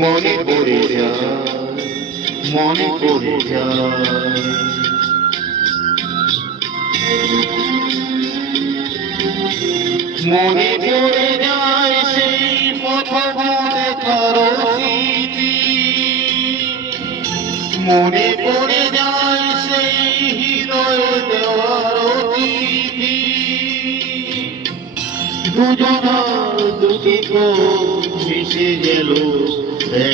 মনে পড়ে যায়, মনে পড়ে যায়। মনে পড়ে যায় সেই প্রথম দেখার স্মৃতি, মনে পড়ে যায় সেই হৃদয় দেওয়ার অতিথি। দুজনার দুটি মিশে গেল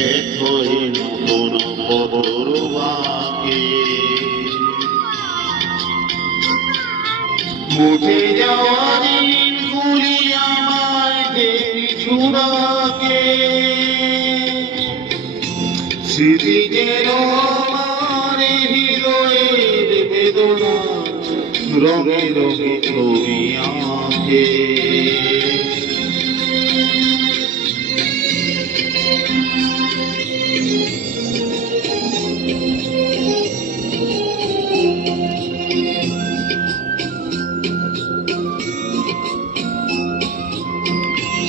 এক হয়ে নতুন খবর বাঁকে। মুছে যাওয়া দিনগুলি আমায় যে পিছু ডাকে, স্মৃতি যেন আমার হৃদয়ের বেদনা রঙে রঙে ছবি আঁকে।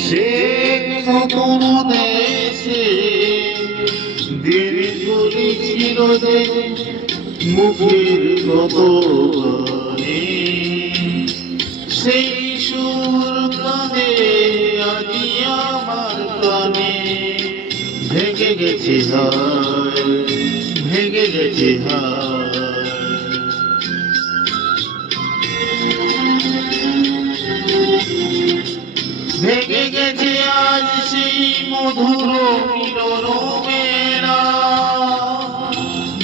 সে নতুন দেশে দিনগুলি ছিল যে মুখের কত গানে, সেই সুর কানে আজি আমার প্রাণে ভেঙে গেছে হায়, ভেঙে গেছে হায়। ভেঙে গেছে আজ সেই মধুর মিলন মেলা,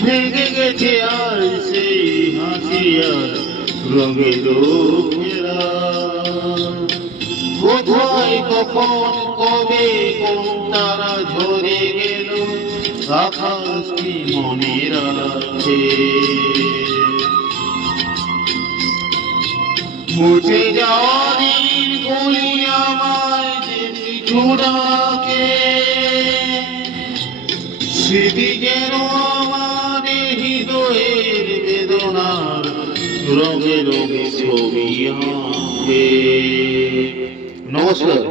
ভেঙে গেছে আজ সেই হাসিয়ার রঙের খেলা। কোথায় কখন কবে কোন তারা ঝরে গেল আকাশ কি মনে রাখে। মুছে যাওয়া দিনগুলি আমায় যে পিছু ডাকে, স্মৃতি যেন আমার হৃদয়ের বেদনার রঙে রঙে ছবি আঁকে। নমস্কার।